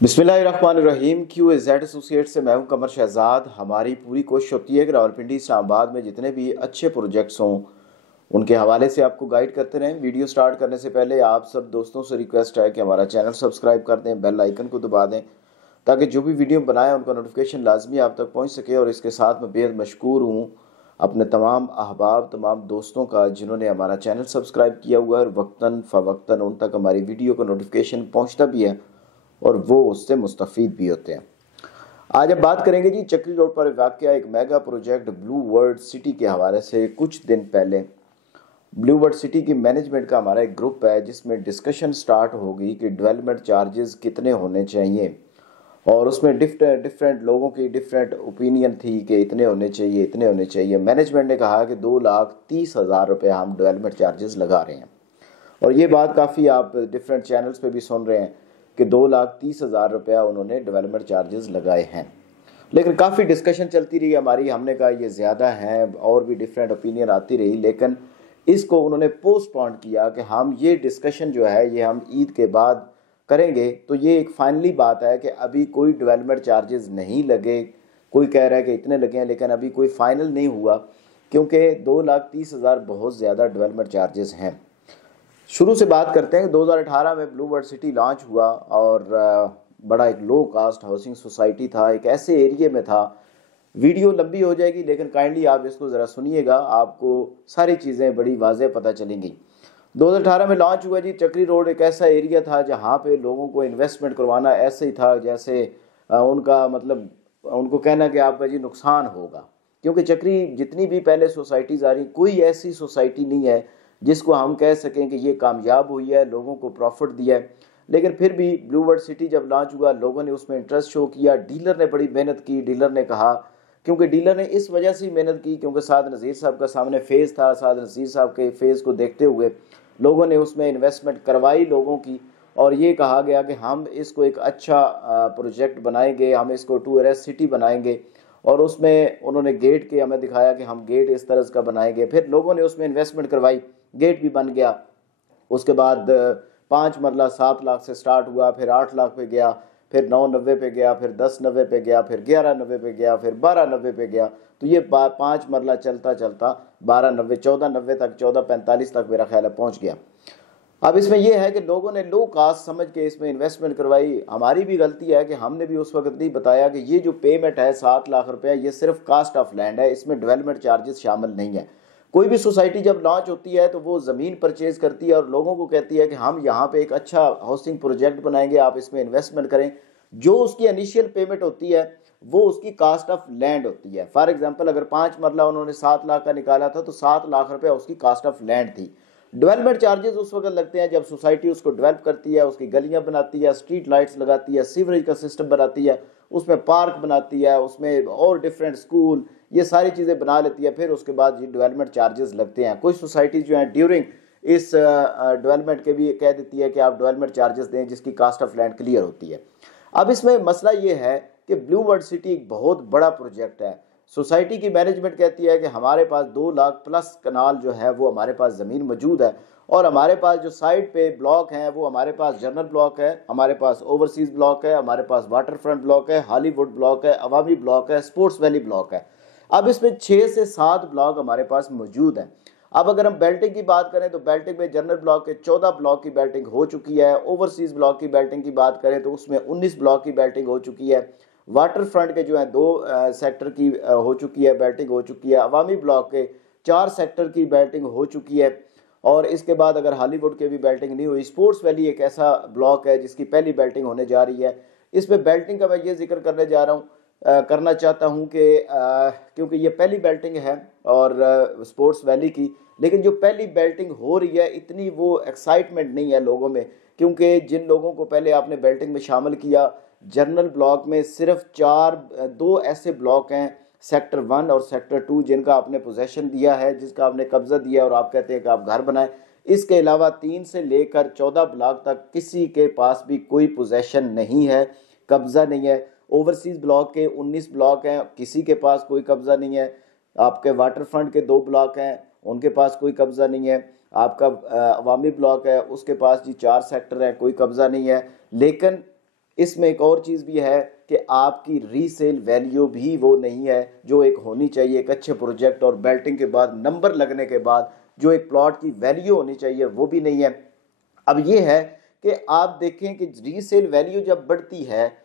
बिस्मिल्लाहिर्रहमानिर्रहीम। QAZ associate से मैं हूं कमर शहजाद। हमारी पूरी कोशिश होती है कि रावलपिंडी इस्लामाबाद में जितने भी अच्छे प्रोजेक्ट्स हों उनके हवाले से आपको गाइड करते रहें। वीडियो स्टार्ट करने से पहले आप सब दोस्तों से रिक्वेस्ट है कि हमारा चैनल सब्सक्राइब कर दें, बेल आइकन को दबा दें ताकि जो भी वीडियो बनाए उनका नोटिफिकेशन लाजमी आप तक पहुँच सके। और इसके साथ मैं बेहद मशकूर हूँ अपने तमाम अहबाब, तमाम दोस्तों का जिन्होंने हमारा चैनल सब्सक्राइब किया हुआ है और वक्तन फ़वक्तन उन तक हमारी वीडियो का नोटिफिकेशन पहुँचता भी है और वो उससे मुस्तफ़ीद भी होते हैं। आज अब बात करेंगे जी चक्री रोड पर वाक़या एक mega project blue world city के हवाले से। कुछ दिन पहले ब्लू वर्ल्ड सिटी की मैनेजमेंट का हमारा एक ग्रुप है जिसमें डिस्कशन स्टार्ट होगी कि डेवलपमेंट चार्जेस कितने होने चाहिए, और उसमें डिफरेंट लोगों की डिफरेंट ओपिनियन थी कि इतने होने चाहिए, इतने होने चाहिए। मैनेजमेंट ने कहा कि 2,30,000 रुपये हम डेवलपमेंट चार्जेस लगा रहे हैं, और ये बात काफ़ी आप डिफरेंट चैनल्स पे भी सुन रहे हैं कि 2,30,000 रुपया उन्होंने डेवलपमेंट चार्जेस लगाए हैं। लेकिन काफ़ी डिस्कशन चलती रही हमारी, हमने कहा ये ज़्यादा है, और भी डिफरेंट ओपिनियन आती रही। लेकिन इसको उन्होंने पोस्टपोन किया कि हम ये डिस्कशन जो है ये हम ईद के बाद करेंगे। तो ये एक फाइनली बात है कि अभी कोई डेवलपमेंट चार्जेस नहीं लगे। कोई कह रहा है कि इतने लगे हैं, लेकिन अभी कोई फाइनल नहीं हुआ क्योंकि 2,30,000 बहुत ज़्यादा डेवलपमेंट चार्जेस हैं। शुरू से बात करते हैं। 2018 में ब्लू वर्ल्ड सिटी लॉन्च हुआ और बड़ा एक लो कास्ट हाउसिंग सोसाइटी था, एक ऐसे एरिया में था। वीडियो लंबी हो जाएगी लेकिन काइंडली आप इसको ज़रा सुनिएगा, आपको सारी चीज़ें बड़ी वाज़ेह पता चलेंगी। 2018 में लॉन्च हुआ जी। चक्री रोड एक ऐसा एरिया था जहाँ पे लोगों को इन्वेस्टमेंट करवाना ऐसे ही था जैसे उनका मतलब उनको कहना कि आपका जी नुकसान होगा, क्योंकि चक्री जितनी भी पहले सोसाइटीज़ आ रही, कोई ऐसी सोसाइटी नहीं है जिसको हम कह सकें कि ये कामयाब हुई है, लोगों को प्रॉफिट दिया है। लेकिन फिर भी ब्लू वर्ल्ड सिटी जब लॉन्च हुआ लोगों ने उसमें इंटरेस्ट शो किया। डीलर ने बड़ी मेहनत की। डीलर ने कहा, क्योंकि डीलर ने इस वजह से मेहनत की क्योंकि साद नज़ीर साहब का सामने फेज़ था। साद नज़ीर साहब के फेज़ को देखते हुए लोगों ने उसमें इन्वेस्टमेंट करवाई लोगों की, और ये कहा गया कि हम इसको एक अच्छा प्रोजेक्ट बनाएंगे, हम इसको टूरिस्ट सिटी बनाएंगे। और उसमें उन्होंने गेट के हमें दिखाया कि हम गेट इस तरह का बनाएंगे। फिर लोगों ने उसमें इन्वेस्टमेंट करवाई, गेट भी बन गया। उसके बाद 5 मरला 7 लाख से स्टार्ट हुआ, फिर 8 लाख पे गया, फिर 990 पे गया, फिर 1090 पे गया, फिर 1190 पे गया, फिर 1290 पे गया। तो ये 5 मरला चलता चलता 1290, 1490 तक, 1445 तक मेरा ख्याल है पहुँच गया। अब इसमें यह है कि लोगों ने लो कास्ट समझ के इसमें इन्वेस्टमेंट करवाई। हमारी भी गलती है कि हमने भी उस वक्त नहीं बताया कि ये जो पेमेंट है 7 लाख रुपया, ये सिर्फ कास्ट ऑफ लैंड है, इसमें डेवलपमेंट चार्जेस शामिल नहीं है। कोई भी सोसाइटी जब लॉन्च होती है तो वो ज़मीन परचेज करती है और लोगों को कहती है कि हम यहाँ पे एक अच्छा हाउसिंग प्रोजेक्ट बनाएंगे, आप इसमें इन्वेस्टमेंट करें। जो उसकी इनिशियल पेमेंट होती है वो उसकी कास्ट ऑफ लैंड होती है। फॉर एग्जांपल अगर 5 मरला उन्होंने 7 लाख का निकाला था तो 7 लाख रुपया उसकी कास्ट ऑफ लैंड थी। डेवलपमेंट चार्जेस उस वक्त लगते हैं जब सोसाइटी उसको डेवलप करती है, उसकी गलियां बनाती है, स्ट्रीट लाइट्स लगाती है, सीवरेज का सिस्टम बनाती है, उसमें पार्क बनाती है, उसमें और डिफरेंट स्कूल, ये सारी चीज़ें बना लेती है। फिर उसके बाद ये डेवलपमेंट चार्जेस लगते हैं। कुछ सोसाइटीज़ जो हैं ड्यूरिंग इस डेवलपमेंट के भी कह देती है कि आप डेवलपमेंट चार्जेस दें जिसकी कास्ट ऑफ लैंड क्लियर होती है। अब इसमें मसला ये है कि ब्लू वर्ल्ड सिटी एक बहुत बड़ा प्रोजेक्ट है। सोसाइटी की मैनेजमेंट कहती है कि हमारे पास 2 लाख प्लस कनाल जो है वो हमारे पास ज़मीन मौजूद है, और हमारे पास जो साइड पे ब्लॉक हैं वो हमारे पास जनरल ब्लॉक है, हमारे पास ओवरसीज़ ब्लॉक है, हमारे पास वाटर फ्रंट ब्लॉक है, हॉलीवुड ब्लॉक है, अवामी ब्लॉक है, स्पोर्ट्स वैली ब्लॉक है। अब इसमें 6 से 7 ब्लॉक हमारे पास मौजूद हैं। अब अगर हम बेल्टिंग की बात करें तो बेल्टिंग में जनरल ब्लॉक के 14 ब्लॉक की बेल्टिंग हो चुकी है। ओवरसीज़ ब्लॉक की बेल्टिंग की बात करें तो उसमें 19 ब्लॉक की बेल्टिंग हो चुकी है। वाटर फ्रंट के जो है 2 सेक्टर की हो चुकी है, बेल्टिंग हो चुकी है। अवामी ब्लॉक के 4 सेक्टर की बेल्टिंग हो चुकी है। और इसके बाद अगर हॉलीवुड के भी बेल्टिंग नहीं हुई, स्पोर्ट्स वैली एक ऐसा ब्लॉक है जिसकी पहली बेल्टिंग होने जा रही है। इसमें बेल्टिंग का मैं ये जिक्र करने जा रहा हूँ, करना चाहता हूँ कि क्योंकि ये पहली बेल्टिंग है और स्पोर्ट्स वैली की, लेकिन जो पहली बेल्टिंग हो रही है इतनी वो एक्साइटमेंट नहीं है लोगों में, क्योंकि जिन लोगों को पहले आपने बेल्टिंग में शामिल किया, जनरल ब्लॉक में सिर्फ 2 ऐसे ब्लॉक हैं, सेक्टर 1 और सेक्टर 2, जिनका आपने पोजेशन दिया है, जिसका आपने कब्जा दिया और आप कहते हैं कि आप घर बनाएं। इसके अलावा 3 से लेकर 14 ब्लॉक तक किसी के पास भी कोई पोजेशन नहीं है, कब्जा नहीं है। ओवरसीज ब्लॉक के 19 ब्लॉक हैं, किसी के पास कोई कब्जा नहीं है। आपके वाटर फ्रंट के 2 ब्लॉक हैं, उनके पास कोई कब्जा नहीं है। आपका अवामी ब्लॉक है, उसके पास जी 4 सेक्टर है, कोई कब्जा नहीं है। लेकिन इसमें एक और चीज़ भी है कि आपकी रीसेल वैल्यू भी वो नहीं है जो एक होनी चाहिए। एक अच्छे प्रोजेक्ट और बेल्टिंग के बाद नंबर लगने के बाद जो एक प्लॉट की वैल्यू होनी चाहिए वो भी नहीं है। अब ये है कि आप देखें कि रीसेल वैल्यू जब बढ़ती है,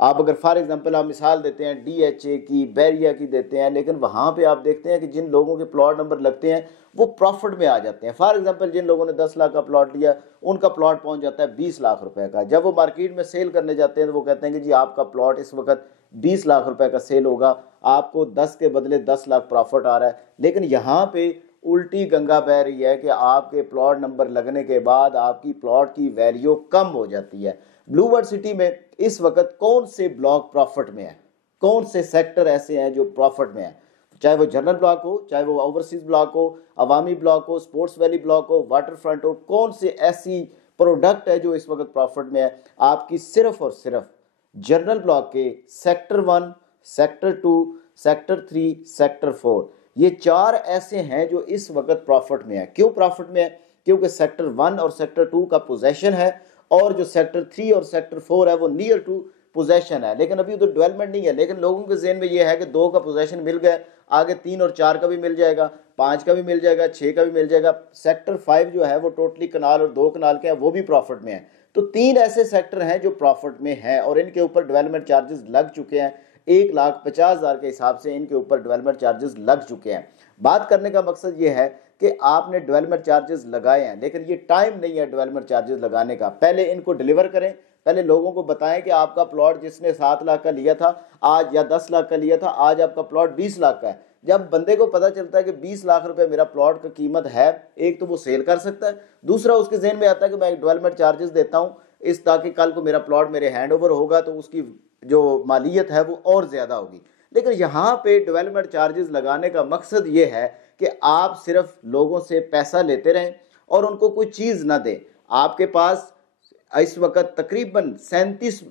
आप अगर फॉर एग्जांपल आप मिसाल देते हैं डीएचए की, बैरिया की देते हैं, लेकिन वहाँ पे आप देखते हैं कि जिन लोगों के प्लॉट नंबर लगते हैं वो प्रॉफिट में आ जाते हैं। फॉर एग्जांपल जिन लोगों ने 10 लाख का प्लॉट लिया उनका प्लॉट पहुँच जाता है 20 लाख रुपए का। जब वो मार्केट में सेल करने जाते हैं तो वो कहते हैं कि जी आपका प्लॉट इस वक्त 20 लाख रुपए का सेल होगा, आपको 10 के बदले 10 लाख प्रॉफिट आ रहा है। लेकिन यहाँ पे उल्टी गंगा बह रही है कि आपके प्लॉट नंबर लगने के बाद आपकी प्लॉट की वैल्यू कम हो जाती है। ब्लू वर्ल्ड सिटी में इस वक्त कौन से ब्लॉक प्रॉफिट में है, कौन से सेक्टर ऐसे हैं जो प्रॉफिट में है, चाहे वो जनरल ब्लॉक हो, चाहे वो ओवरसीज ब्लॉक हो, अवामी ब्लॉक हो, स्पोर्ट्स वैली ब्लॉक हो, वाटर फ्रंट हो, कौन से ऐसी प्रोडक्ट है जो इस वक्त प्रॉफिट में है? आपकी सिर्फ और सिर्फ जनरल ब्लॉक के सेक्टर 1, सेक्टर 2, सेक्टर 3, सेक्टर 4, ये 4 ऐसे हैं जो इस वक्त प्रॉफिट में है। क्यों प्रॉफिट में है? क्योंकि सेक्टर 1 और सेक्टर 2 का पोजेशन है और जो सेक्टर 3 और सेक्टर 4 है वो नियर टू पोजेशन है, लेकिन अभी तो डेवलपमेंट नहीं है। लेकिन लोगों के ज़हन में ये है कि 2 का पोजेशन मिल गया, आगे 3 और 4 का भी मिल जाएगा, 5 का भी मिल जाएगा, 6 का भी मिल जाएगा। सेक्टर 5 जो है वो टोटली कनाल और 2 कनाल के हैं, वो भी प्रॉफिट में है। तो 3 ऐसे सेक्टर हैं जो प्रॉफिट में हैं और इनके ऊपर डेवलपमेंट चार्जेस लग चुके हैं। 1,50,000 के हिसाब से इनके ऊपर डेवलपमेंट चार्जेस लग चुके हैं। बात करने का मकसद ये है कि आपने डेवलपमेंट चार्जेस लगाए हैं, लेकिन ये टाइम नहीं है डेवलपमेंट चार्जेस लगाने का। पहले इनको डिलीवर करें, पहले लोगों को बताएं कि आपका प्लॉट जिसने 7 लाख का लिया था आज, या 10 लाख का लिया था आज, आपका प्लॉट 20 लाख का है। जब बंदे को पता चलता है कि 20 लाख रुपए मेरा प्लॉट का कीमत है, एक तो वो सेल कर सकता है, दूसरा उसके जहन में आता है कि मैं डेवलपमेंट चार्जेस देता हूँ इस, ताकि कल को मेरा प्लॉट मेरे हैंड ओवर होगा तो उसकी जो मालियत है वो और ज़्यादा होगी। लेकिन यहाँ पे डेवलपमेंट चार्जेस लगाने का मकसद ये है कि आप सिर्फ लोगों से पैसा लेते रहें और उनको कोई चीज़ ना दें। आपके पास इस वक्त तकरीबन 37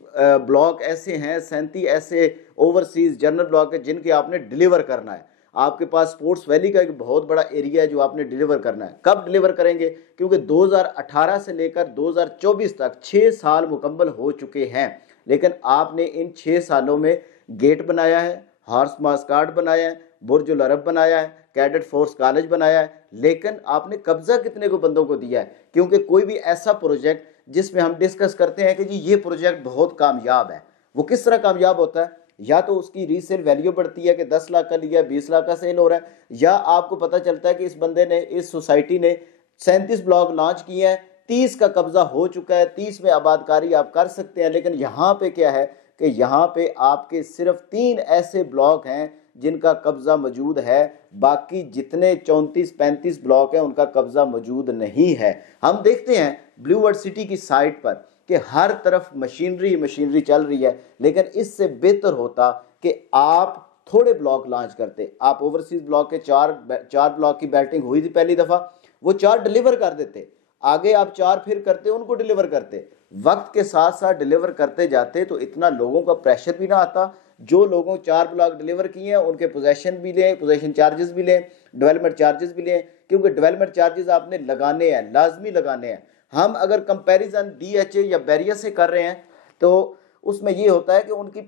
ब्लॉक ऐसे हैं, 37 ऐसे ओवरसीज जनरल ब्लॉक है जिनके आपने डिलीवर करना है। आपके पास स्पोर्ट्स वैली का एक बहुत बड़ा एरिया है जो आपने डिलीवर करना है। कब डिलीवर करेंगे? क्योंकि 2018 से लेकर 2024 तक 6 साल मुकम्मल हो चुके हैं, लेकिन आपने इन 6 सालों में गेट बनाया है, हॉर्स मास्काट बनाया है, बुर्जुल अरब बनाया है, कैडेट फोर्स कॉलेज बनाया है, लेकिन आपने कब्जा कितने को बंदों को दिया है? क्योंकि कोई भी ऐसा प्रोजेक्ट जिसमें हम डिस्कस करते हैं कि जी ये प्रोजेक्ट बहुत कामयाब है, वो किस तरह कामयाब होता है? या तो उसकी रीसेल वैल्यू बढ़ती है कि 10 लाख का लिया 20 लाख का सेल हो रहा है, या आपको पता चलता है कि इस बंदे ने, इस सोसाइटी ने 37 ब्लॉक लॉन्च किए हैं, 30 का कब्जा हो चुका है, 30 में आबादकारी आप कर सकते हैं। लेकिन यहाँ पे क्या है कि यहाँ पे आपके सिर्फ 3 ऐसे ब्लॉक हैं जिनका कब्जा मौजूद है, बाकी जितने 34-35 ब्लॉक हैं उनका कब्जा मौजूद नहीं है। हम देखते हैं ब्लू वर्ल्ड सिटी की साइट पर कि हर तरफ मशीनरी चल रही है, लेकिन इससे बेहतर होता कि आप थोड़े ब्लॉक लॉन्च करते। आप ओवरसीज ब्लॉक के 4 ब्लॉक की बैटिंग हुई थी पहली दफ़ा, वो 4 डिलीवर कर देते, आगे आप 4 फिर करते, उनको डिलीवर करते, वक्त के साथ साथ डिलीवर करते जाते तो इतना लोगों का प्रेशर भी ना आता। जो लोगों 4 ब्लॉक डिलीवर किए हैं उनके पोजेशन भी लें, पोजेशन चार्जेस भी लें, डेवलपमेंट चार्जेस भी लें, क्योंकि डेवलपमेंट चार्जेस आपने लगाने हैं, लाजमी लगाने हैं। हम अगर कंपैरिजन डीएचए या बैरिया से कर रहे हैं तो उसमें ये होता है कि उनकी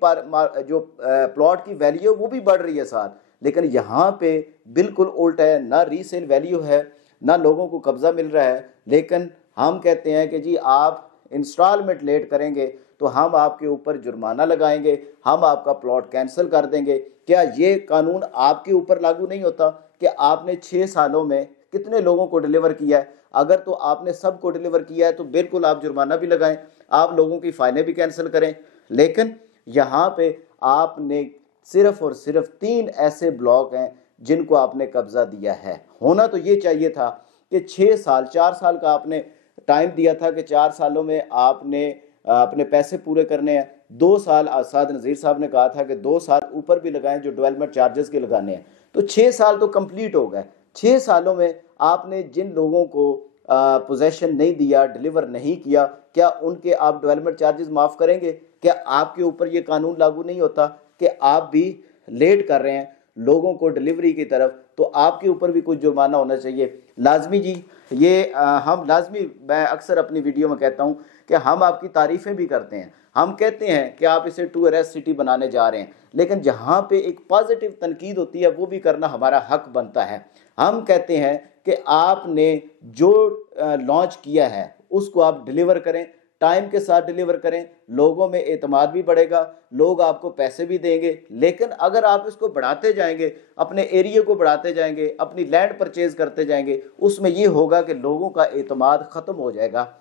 जो प्लॉट की वैल्यू वो भी बढ़ रही है साथ, लेकिन यहाँ पे बिल्कुल उल्टा है, ना रीसेल वैल्यू है, ना लोगों को कब्जा मिल रहा है। लेकिन हम कहते हैं कि जी आप इंस्टॉलमेंट लेट करेंगे तो हम आपके ऊपर जुर्माना लगाएंगे, हम आपका प्लॉट कैंसिल कर देंगे। क्या ये कानून आपके ऊपर लागू नहीं होता कि आपने 6 सालों में कितने लोगों को डिलीवर किया है? अगर तो आपने सबको डिलीवर किया है तो बिल्कुल आप जुर्माना भी लगाएं, आप लोगों की फाइनें भी कैंसिल करें। लेकिन यहाँ पे आपने सिर्फ और सिर्फ 3 ऐसे ब्लॉक हैं जिनको आपने कब्जा दिया है। होना तो ये चाहिए था कि 6 साल 4 साल का आपने टाइम दिया था कि 4 सालों में आपने अपने पैसे पूरे करने हैं। 2 साल आसाद नज़ीर साहब ने कहा था कि 2 साल ऊपर भी लगाएं जो डेवलपमेंट चार्जेस के लगाने हैं, तो 6 साल तो कंप्लीट हो गए। 6 सालों में आपने जिन लोगों को पोजेशन नहीं दिया, डिलीवर नहीं किया, क्या उनके आप डेवलपमेंट चार्जेस माफ़ करेंगे? क्या आपके ऊपर ये कानून लागू नहीं होता कि आप भी लेट कर रहे हैं लोगों को डिलीवरी की तरफ, तो आपके ऊपर भी कुछ जुर्माना होना चाहिए लाजमी जी। ये हम लाजमी, मैं अक्सर अपनी वीडियो में कहता हूँ कि हम आपकी तारीफ़ें भी करते हैं, हम कहते हैं कि आप इसे टूरिस्ट सिटी बनाने जा रहे हैं, लेकिन जहाँ पे एक पॉजिटिव तनकीद होती है वो भी करना हमारा हक बनता है। हम कहते हैं कि आपने जो लॉन्च किया है उसको आप डिलीवर करें, टाइम के साथ डिलीवर करें, लोगों में एतमाद भी बढ़ेगा, लोग आपको पैसे भी देंगे। लेकिन अगर आप इसको बढ़ाते जाएंगे, अपने एरिया को बढ़ाते जाएंगे, अपनी लैंड परचेज करते जाएंगे, उसमें ये होगा कि लोगों का एतमाद ख़त्म हो जाएगा।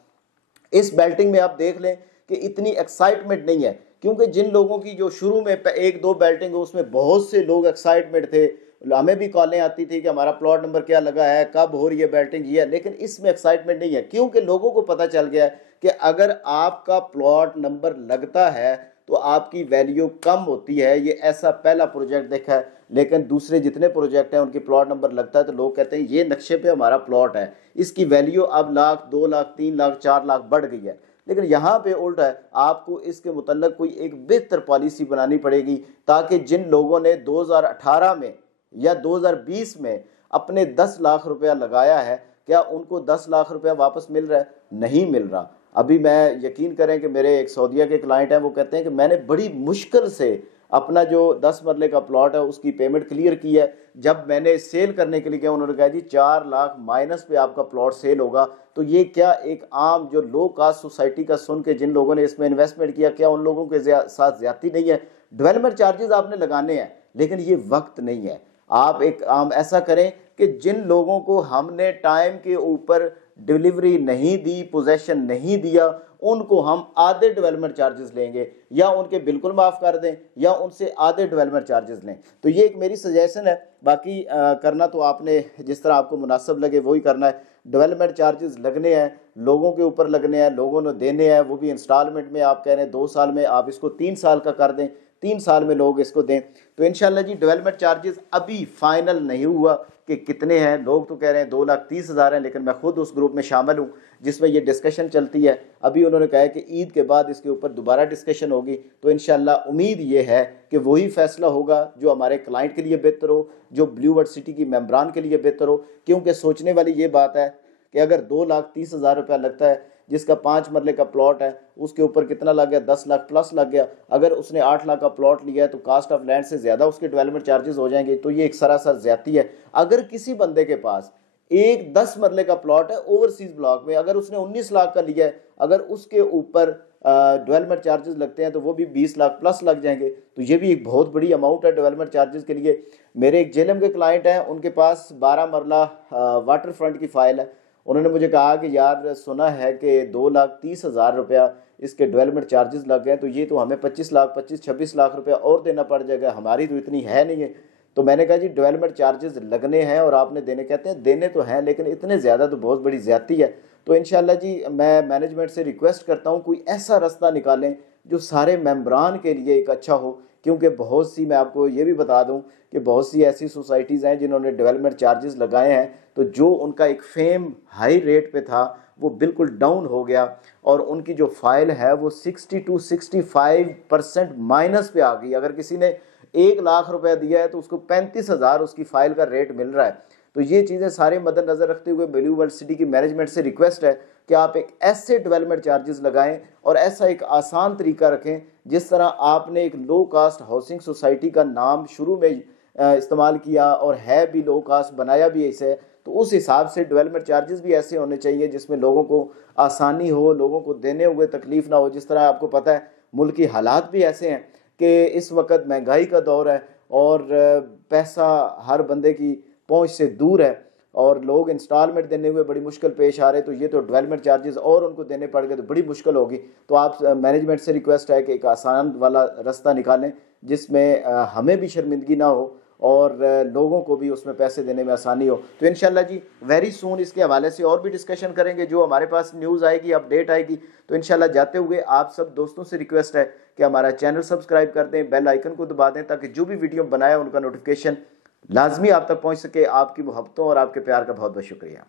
इस बेल्टिंग में आप देख लें कि इतनी एक्साइटमेंट नहीं है, क्योंकि जिन लोगों की जो शुरू में एक दो बेल्टिंग उसमें बहुत से लोग एक्साइटमेंट थे, हमें भी कॉलें आती थी कि हमारा प्लॉट नंबर क्या लगा है, कब हो रही है बेल्टिंग, ये है। लेकिन इसमें एक्साइटमेंट नहीं है, क्योंकि लोगों को पता चल गया है कि अगर आपका प्लॉट नंबर लगता है तो आपकी वैल्यू कम होती है। ये ऐसा पहला प्रोजेक्ट देखा है, लेकिन दूसरे जितने प्रोजेक्ट हैं उनकी प्लॉट नंबर लगता है तो लोग कहते हैं ये नक्शे पे हमारा प्लॉट है, इसकी वैल्यू अब लाख, 2 लाख, 3 लाख, 4 लाख बढ़ गई है। लेकिन यहाँ पे उल्टा है, आपको इसके मुतल्लक कोई एक बेहतर पॉलिसी बनानी पड़ेगी, ताकि जिन लोगों ने 2018 में या 2020 में अपने 10 लाख रुपया लगाया है, क्या उनको 10 लाख रुपया वापस मिल रहा है? नहीं मिल रहा। अभी मैं यकीन करें कि मेरे एक सऊदीया के क्लाइंट हैं, वो कहते हैं कि मैंने बड़ी मुश्किल से अपना जो 10 मरले का प्लॉट है उसकी पेमेंट क्लियर की है। जब मैंने सेल करने के लिए गया, उन्होंने कहा जी 4 लाख माइनस पे आपका प्लॉट सेल होगा। तो ये क्या एक आम जो लो कास्ट सोसाइटी का सुन के जिन लोगों ने इसमें इन्वेस्टमेंट किया, क्या उन लोगों के साथ ज्यादती नहीं है? डेवलपमेंट चार्जेस आपने लगाने हैं, लेकिन ये वक्त नहीं है। आप एक ऐसा करें कि जिन लोगों को हमने टाइम के ऊपर डिलीवरी नहीं दी, पोजेशन नहीं दिया, उनको हम आधे डेवलपमेंट चार्जेस लेंगे, या उनके बिल्कुल माफ़ कर दें या उनसे आधे डेवलपमेंट चार्जेस लें। तो ये एक मेरी सजेशन है। बाकी करना तो आपने जिस तरह आपको मुनासिब लगे वही करना है। डेवलपमेंट चार्जेस लगने हैं, लोगों के ऊपर लगने हैं, लोगों ने देने हैं, वो भी इंस्टॉलमेंट में। आप कह रहे हैं 2 साल में, आप इसको 3 साल का कर दें, 3 साल में लोग इसको दें। तो इंशाल्लाह जी डेवलपमेंट चार्जेस अभी फाइनल नहीं हुआ कि कितने हैं। लोग तो कह रहे हैं 2,30,000 हैं, लेकिन मैं खुद उस ग्रुप में शामिल हूँ जिसमें ये डिस्कशन चलती है। अभी उन्होंने कहा है कि ईद के बाद इसके ऊपर दोबारा डिस्कशन होगी। तो इंशाल्लाह उम्मीद ये है कि वही फैसला होगा जो हमारे क्लाइंट के लिए बेहतर हो, जो ब्लू वर्ल्ड सिटी की मेम्बरान के लिए बेहतर हो। क्योंकि सोचने वाली ये बात है कि अगर 2,30,000 रुपया लगता है, जिसका 5 मरले का प्लॉट है, उसके ऊपर कितना लग गया? 10 लाख प्लस लग गया। अगर उसने 8 लाख का प्लॉट लिया है तो कास्ट ऑफ लैंड से ज़्यादा उसके डेवलपमेंट चार्जेस हो जाएंगे। तो ये एक सरासर ज्यादती है। अगर किसी बंदे के पास एक 10 मरले का प्लॉट है ओवरसीज ब्लॉक में, अगर उसने 19 लाख का लिया है, अगर उसके ऊपर डेवलपमेंट चार्जेस लगते हैं तो वो भी 20 लाख प्लस लग जाएंगे। तो ये भी एक बहुत बड़ी अमाउंट है डेवलपमेंट चार्जेस के लिए। मेरे एक जेलम के क्लाइंट हैं, उनके पास 12 मरला वाटर फ्रंट की फाइल है। उन्होंने मुझे कहा कि यार सुना है कि 2,30,000 रुपया इसके डेवलपमेंट चार्जेस लग गए, तो ये तो हमें 25-26 लाख रुपया और देना पड़ जाएगा, हमारी तो इतनी है नहीं है। तो मैंने कहा जी डेवलपमेंट चार्जेस लगने हैं और आपने देने, कहते हैं देने तो हैं लेकिन इतने ज़्यादा तो बहुत बड़ी ज़्यादती है। तो इंशाल्लाह जी मैं मैनेजमेंट से रिक्वेस्ट करता हूँ कोई ऐसा रास्ता निकालें जो सारे मेंबरान के लिए एक अच्छा हो। क्योंकि बहुत सी, मैं आपको ये भी बता दूं कि बहुत सी ऐसी सोसाइटीज़ हैं जिन्होंने डेवलपमेंट चार्जेस लगाए हैं, तो जो उनका एक फेम हाई रेट पे था वो बिल्कुल डाउन हो गया और उनकी जो फाइल है वो 60-65% माइनस पे आ गई। अगर किसी ने 1 लाख रुपया दिया है तो उसको 35,000 उसकी फाइल का रेट मिल रहा है। तो ये चीज़ें सारे मद्देनजर रखते हुए ब्लू वर्ल्ड सिटी की मैनेजमेंट से रिक्वेस्ट है कि आप एक ऐसे डेवलपमेंट चार्जेस लगाएं और ऐसा एक आसान तरीका रखें जिस तरह आपने एक लो कास्ट हाउसिंग सोसाइटी का नाम शुरू में इस्तेमाल किया और है भी लो कास्ट, बनाया भी ऐसे, तो उस हिसाब से डेवलपमेंट चार्जेस भी ऐसे होने चाहिए जिसमें लोगों को आसानी हो, लोगों को देने हुए तकलीफ ना हो। जिस तरह आपको पता है मुल्क की हालात भी ऐसे हैं कि इस वक्त महंगाई का दौर है और पैसा हर बंदे की पहुंच से दूर है और लोग इंस्टॉलमेंट देने हुए बड़ी मुश्किल पेश आ रहे। तो ये तो डेवलपमेंट चार्जेस और उनको देने पड़ गए तो बड़ी मुश्किल होगी। तो आप मैनेजमेंट से रिक्वेस्ट है कि एक आसान वाला रास्ता निकालें जिसमें हमें भी शर्मिंदगी ना हो और लोगों को भी उसमें पैसे देने में आसानी हो। तो इंशाल्लाह जी वेरी सून इसके हवाले से और भी डिस्कशन करेंगे, जो हमारे पास न्यूज़ आएगी, अपडेट आएगी। तो इंशाल्लाह जाते हुए आप सब दोस्तों से रिक्वेस्ट है कि हमारा चैनल सब्सक्राइब कर दें, बेल आइकन को दबा दें ताकि जो भी वीडियो बनाए उनका नोटिफिकेशन लाजमी आप तक पहुँच सके। आपकी मोहब्बतों और आपके प्यार का बहुत बहुत शुक्रिया।